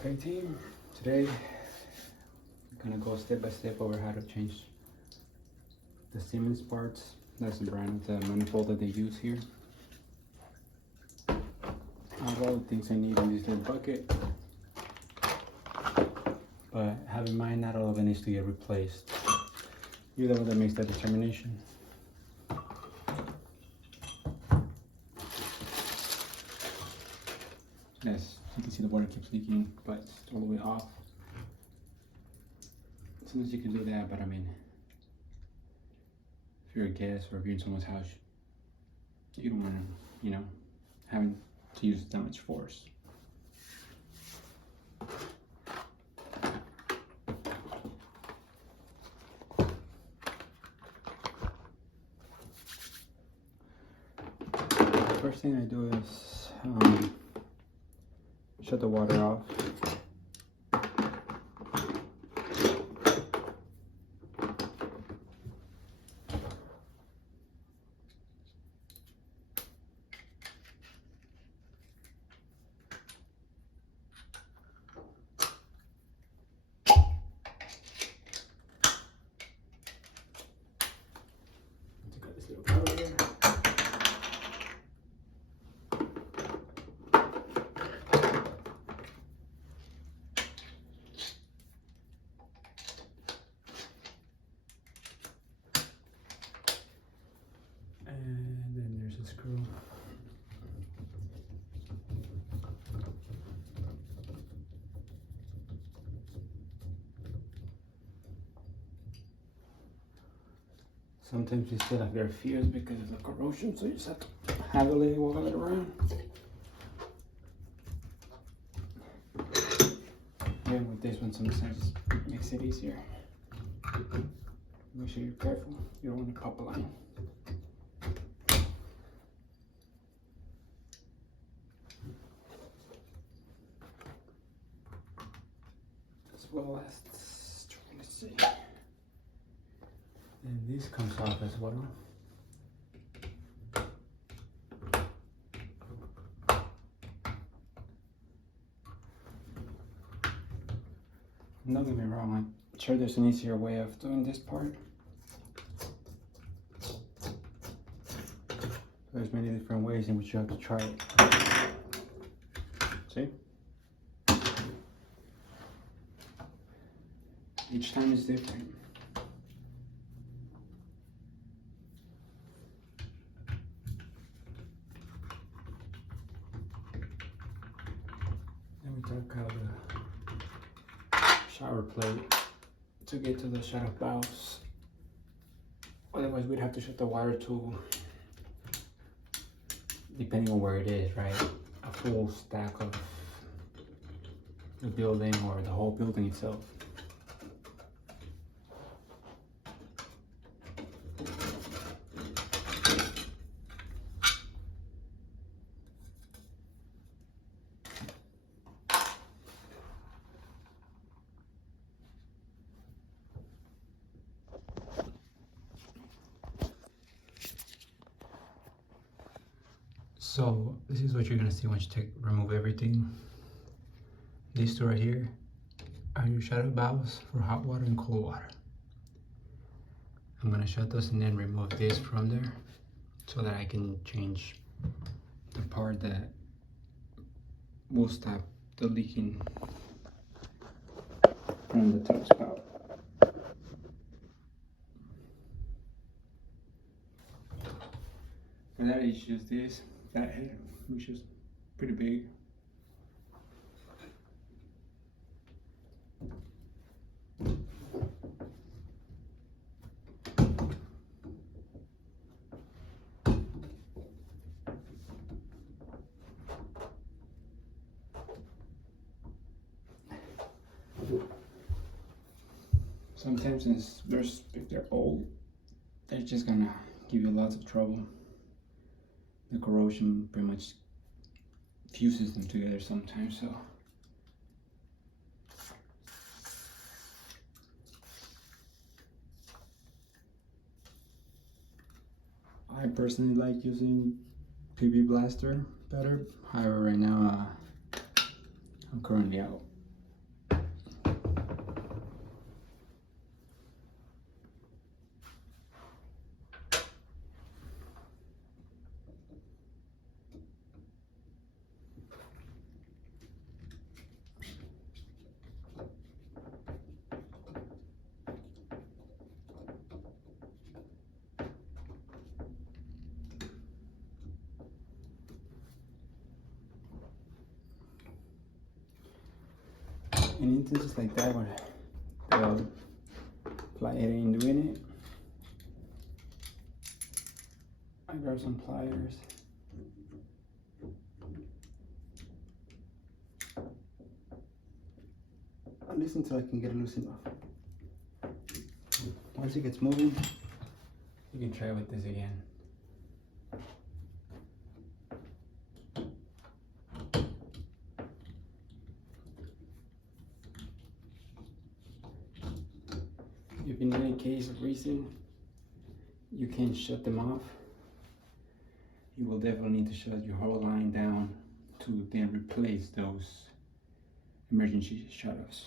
Okay team, today I'm gonna go step by step over how to change the Symmons parts. That's the brand of the manifold that they use here. I have all the things I need in this little bucket, but have in mind not all of it needs to get replaced. You're the one that makes that determination. Yes, you can see the water keeps leaking, but it's all the way off. Sometimes you can do that, but I mean, if you're a guest or if you're in someone's house, you don't want to, having to use that much force. First thing I do is shut the water off. Take out this little cover here. And then there's a screw. Sometimes you still have their fears because of the corrosion, so you just have to handle it, wiggle it around. And with this one, sometimes it makes it easier. Make sure you're careful. You don't want to pop a line. As well as, let's see. And this comes off as well. Don't get me wrong, I'm sure there's an easier way of doing this part. There's many different ways in which you have to try it. See? Each time is different. Then we took out the shower plate to get to the shower valves. Otherwise, we'd have to shut the water to, depending on where it is, right? A full stack of the building or the whole building itself. So this is what you're gonna see once you remove everything. These two right here are your shower valves for hot water and cold water. I'm gonna shut those and then remove this from there so that I can change the part that will stop the leaking from the top spout. For that, it's just this. That head, which is pretty big. Sometimes if they're old, they're just gonna give you lots of trouble. The corrosion pretty much fuses them together sometimes, so I personally like using PB Blaster better. However, right now I'm currently out in instances like that where the plier ain't doing it, I grab some pliers. At least until I can get it loosened off. Once it gets moving, you can try with this again. If in any case of reason you can't shut them off, you will definitely need to shut your whole line down to then replace those emergency shutoffs.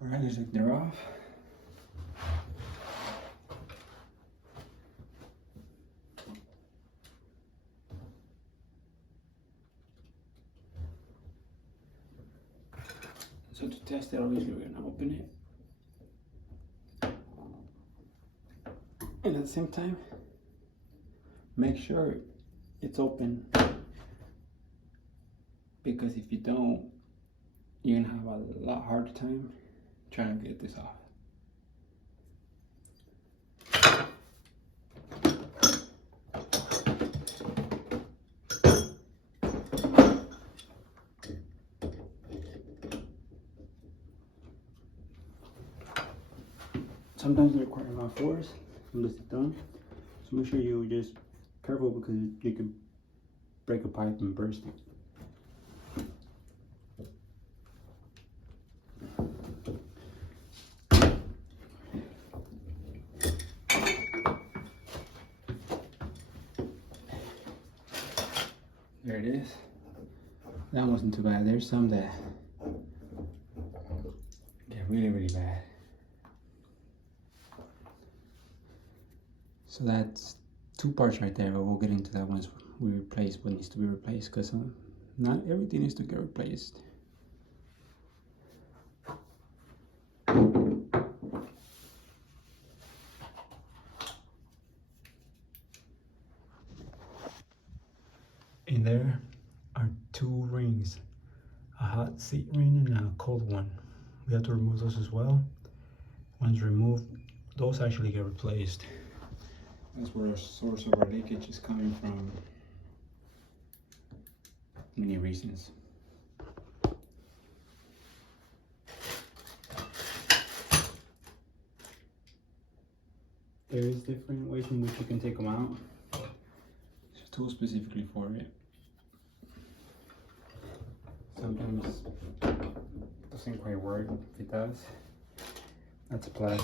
Alright, looks like they're off. So to test it, obviously we're gonna open it. And at the same time, make sure it's open. Because if you don't, you're gonna have a lot harder time trying to get this off. Sometimes they require a lot of force, sometimes they don't. So make sure you're just careful because you could break a pipe and burst it. There it is. That wasn't too bad. There's some that get really, really bad. So that's two parts right there, but we'll get into that once we replace what needs to be replaced, because not everything needs to get replaced. In there are two rings, a hot seat ring and a cold one. We have to remove those as well. Once removed, those actually get replaced. That's where our source of our leakage is coming from. Many reasons. There is different ways in which you can take them out. There's a tool specifically for it. Sometimes it doesn't quite work. If it does, that's a plus.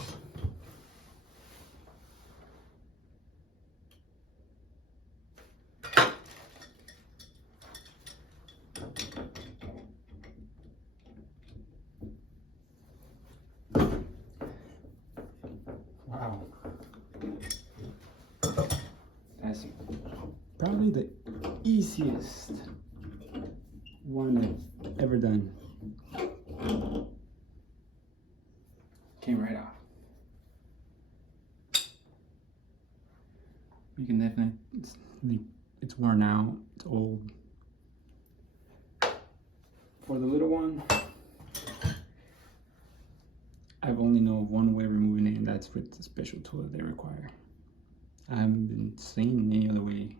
Wow. That's probably the easiest one I've ever done. Came right off. You can definitely, it's worn out, it's old. For the little one, I've only know of one way of removing it, and that's with the special tool that they require. I haven't been seeing any other way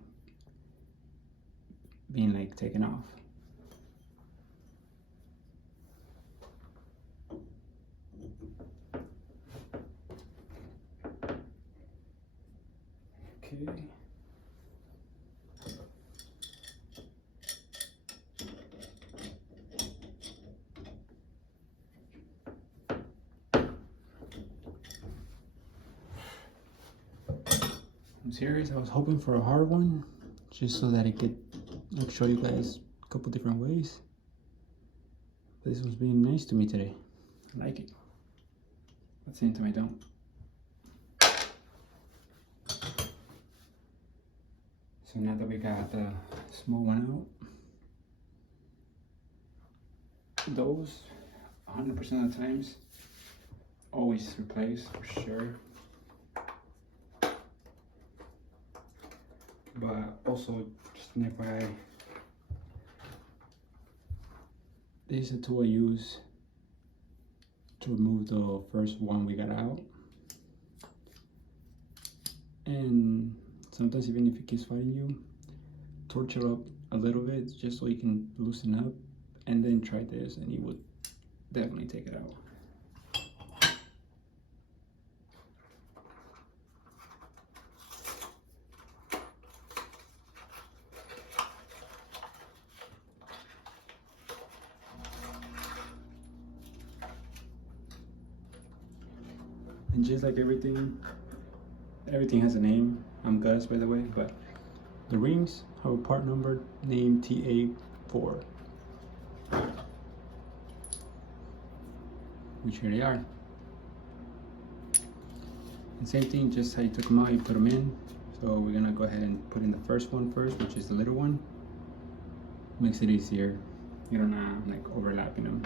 being like taken off. Okay. I'm serious, I was hoping for a hard one just so that I could like show you guys a couple different ways. But this one's being nice to me today. I like it. At the same time I don't. So now that we got the small one out, those 100% of the times, always replace for sure. But also, just an FYI, this is a tool I use to remove the first one we got out. And sometimes even if it keeps fighting you, torch it up a little bit just so you can loosen up, and then try this and you would definitely take it out. And just like everything has a name. I'm Gus, by the way, but the rings have a part number named TA4, which here they are. And same thing, just how you took them out, you put them in. So we're gonna go ahead and put in the first one first, which is the little one. Makes it easier. You don't have like overlapping them.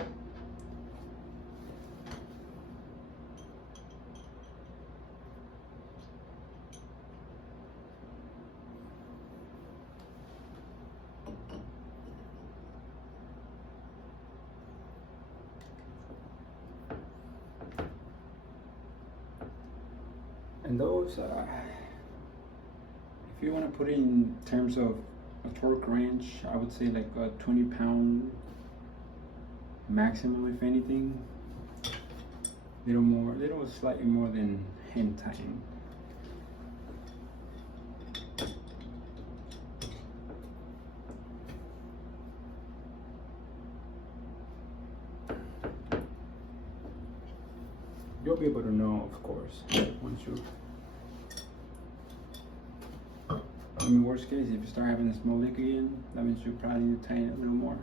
And those, if you want to put it in terms of a torque range, I would say like a 20-pound maximum, if anything. Slightly more than hand tightening. You'll be able to know, of course, once you. I mean, worst case, if you start having a small leak again, that means you probably need to tighten it a little more.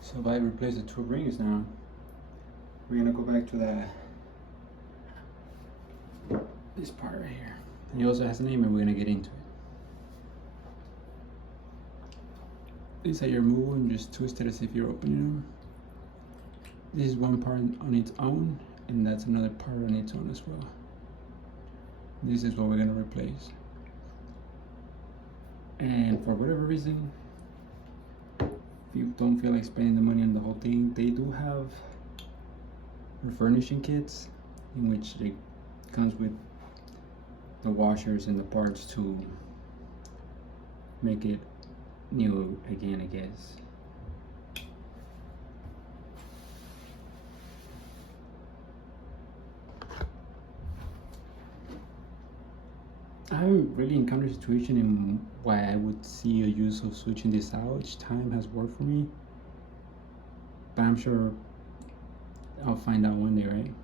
So if I replace the two rings now, we're gonna go back to this part right here. And it also has a name, and we're gonna get into it. This is how you remove them, just twist it as if you're opening them. This is one part on its own, and that's another part on its own as well. This is what we're gonna replace. And for whatever reason, if you don't feel like spending the money on the whole thing, they do have refurnishing kits in which it comes with the washers and the parts to make it new again, I guess. I haven't really encountered a situation in why I would see a use of switching this out. Each time has worked for me, but I'm sure I'll find out one day, right?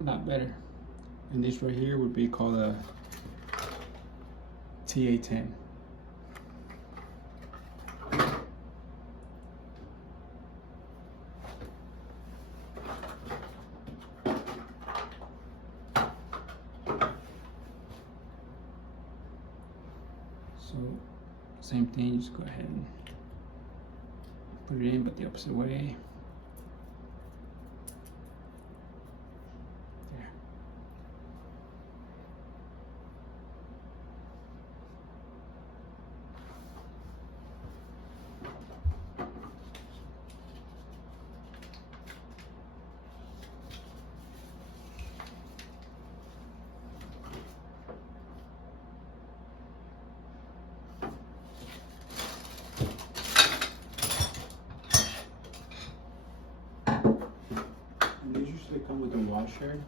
A lot better. And this right here would be called a TA10. So same thing, just go ahead and put it in, but the opposite way. There. They usually come with a washer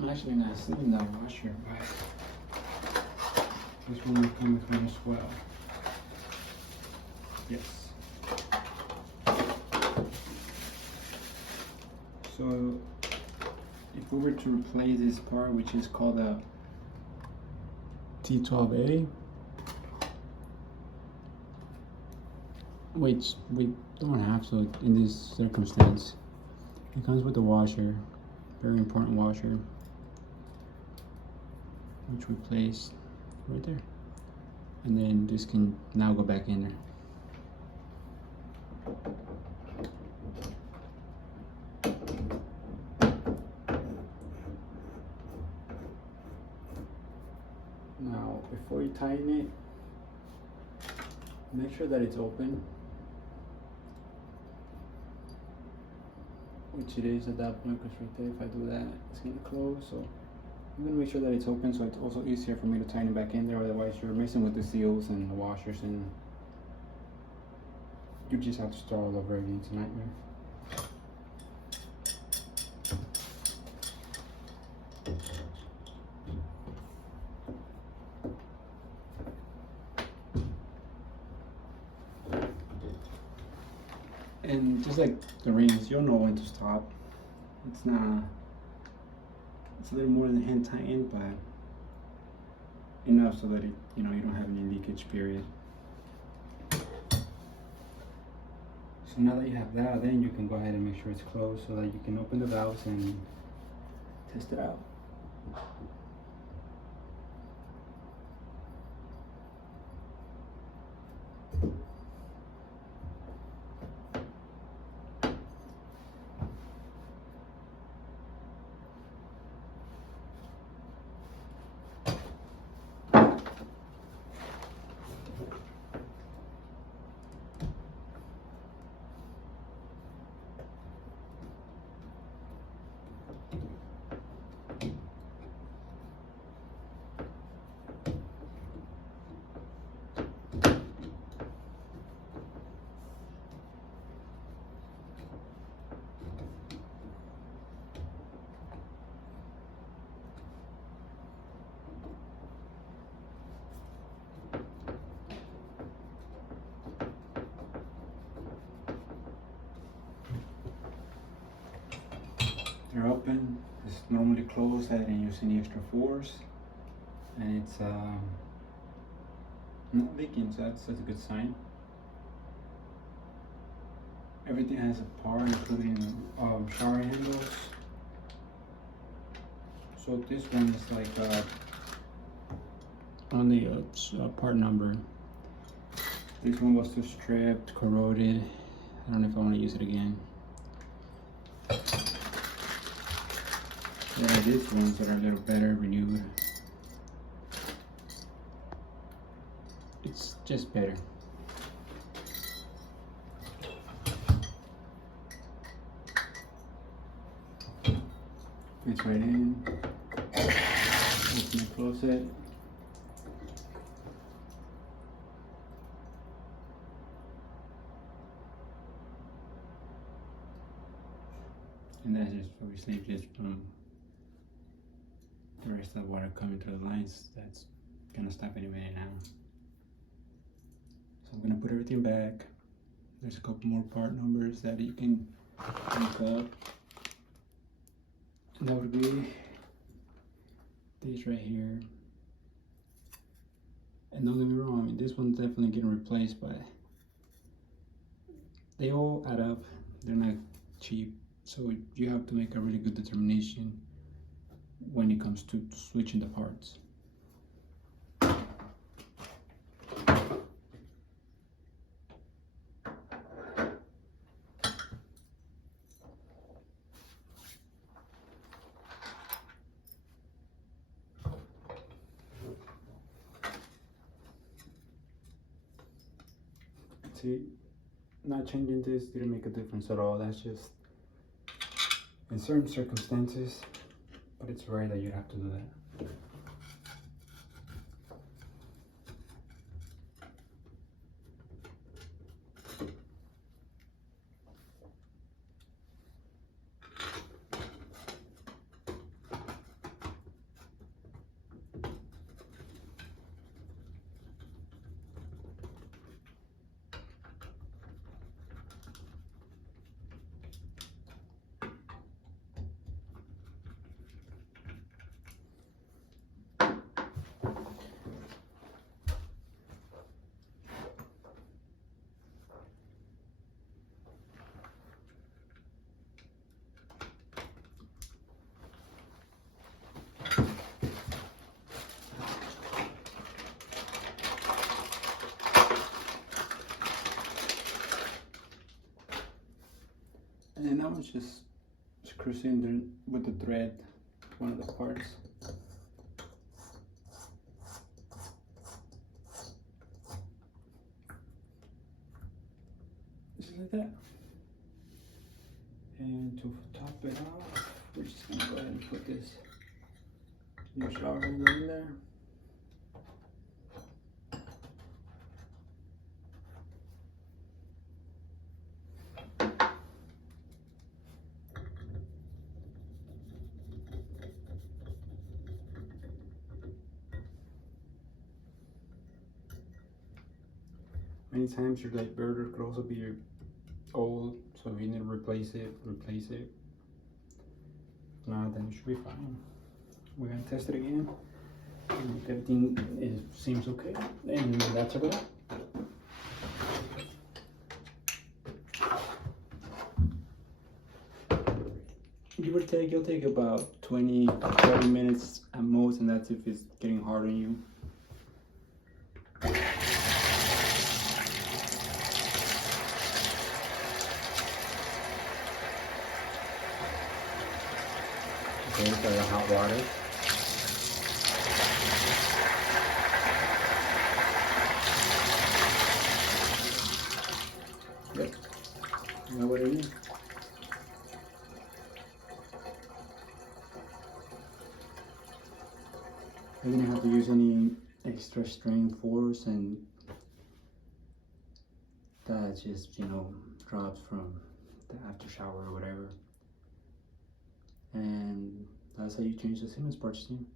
I'm actually not seeing that washer, but this one will come with one as well. Yes. So if we were to replace this part, which is called a T12A, which we don't have to in this circumstance, it comes with a washer, very important washer, which we place right there, and then this can now go back in there. Now, before you tighten it, make sure that it's open, which it is at that point, because right there, if I do that, it's gonna close. So I'm gonna make sure that it's open, so it's also easier for me to tighten it back in there. Otherwise, you're messing with the seals and the washers, and you just have to start all over again. It's a nightmare. And just like the rings, you'll know when to stop. It's not, it's a little more than hand tightened, but enough so that it, you know, you don't have any leakage, period. So now that you have that, then you can go ahead and make sure it's closed so that you can open the valves and test it out. They're open. It's normally closed. I didn't use any extra force, and it's not leaking, so that's a good sign. Everything has a part, including shower handles. So this one is like on the part number. This one was too stripped, corroded. I don't know if I want to use it again. There are these ones that are a little better, renewed. It's just better. It's right in. Open and close it. And that's just obviously just the rest of the water coming through the lines. That's gonna stop any minute now. So I'm gonna put everything back. There's a couple more part numbers that you can look up. And that would be these right here. And don't get me wrong, I mean, this one's definitely getting replaced, but they all add up. They're not cheap. So you have to make a really good determination when it comes to switching the parts. See, not changing this didn't make a difference at all. That's just in certain circumstances, but it's rare that you have to do that. And then I was just cruising with the thread, one of the parts. Just like that. And to top it off, we're just gonna go ahead and put this new shower holder in there. Many times your light burger could also be old, so if you need to replace it, replace it. If not, then it should be fine. We're gonna test it again. And if everything seems okay, and that's about it. Give or take, you'll take about 20-30 minutes at most, and that's if it's getting hard on you. Okay, so the hot water. Yep, you know what it is. I didn't have to use any extra strength force, and that just, you know, drops from the after shower or whatever. And that's how you change the Symmons parts, team.